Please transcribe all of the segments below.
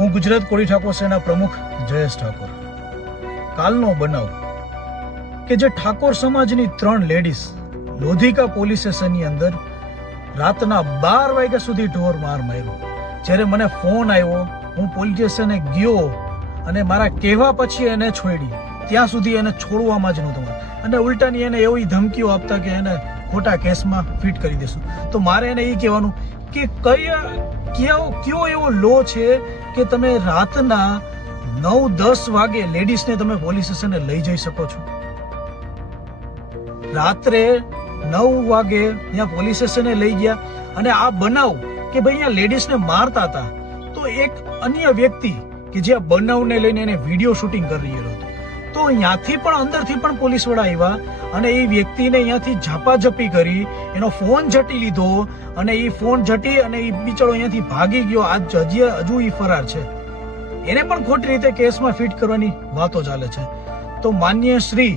હું ગુજરાત કોળી ઠાકોર સેના પ્રમુખ જયેશ ઠાકોર. કાલનો બનાવ કે જે ઠાકોર સમાજની ત્રણ લેડીઝ લોધિકા પોલીસ સ્ટેશનની અંદર રાતના બાર વાગ્યા સુધી ઢોર માર માર્યો. જ્યારે મને ફોન આવ્યો, હું પોલીસ સ્ટેશને ગયો અને મારા કહેવા પછી એને છોડી ત્યાં સુધી એને છોડવામાં જ નહોતો અને ઉલટાની એને એવી ધમકીઓ આપતા કે એને ખોટા કેસમાં ફિટ કરી દેશું. તો મારે એને એ કહેવાનું કે કયા કયો કયો એવો લો છે કે તમે રાતના નવ, દસ વાગે લેડીઝને તમે પોલીસ સ્ટેશને લઈ જઈ શકો છો? રાત્રે નવ વાગે ત્યાં પોલીસ સ્ટેશને લઈ ગયા અને આ બનાવ કે ભાઈ અહીંયા લેડીઝને મારતા હતા, તો એક અન્ય વ્યક્તિ કે જે આ બનાવને લઈને એને વીડિયો શૂટિંગ કરી રહ્યો હતો તો અહીંયાથી પણ અંદરથી પણ પોલીસ વડા આવ્યા અને એ વ્યક્તિને અહીંયાથી ઝાપાઝપી કરી, એનો ફોન જટી લીધો અને એ ફોન જટી અને એ બિચારો અહીંયાથી ભાગી ગયો. આજ હજી હજુ એ ફરાર છે. એને પણ ખોટી રીતે કેસમાં ફિટ કરવાની વાતો ચાલે છે. તો માન્ય શ્રી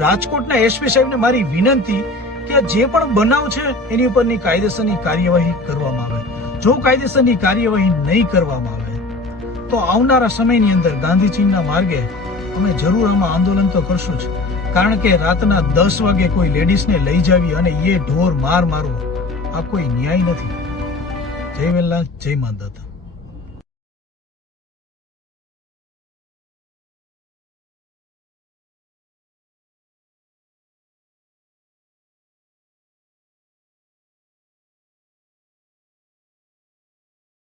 રાજકોટના એસપી સાહેબને મારી વિનંતી કે જે પણ બનાવ છે એની ઉપરની કાયદેસરની કાર્યવાહી કરવામાં આવે. જો કાયદેસરની કાર્યવાહી નહીં કરવામાં આવે, તો આવનારા સમયની અંદર ગાંધીજીના માર્ગે અમે જરૂર આમાં આંદોલન તો કરશું જ. કારણ કે રાતના દસ વાગે કોઈ લેડીઝને લઈ જાવી અને એ ઢોર માર મારવો, આ કોઈ ન્યાય નથી. જય વેલ્લા જય માનદાતા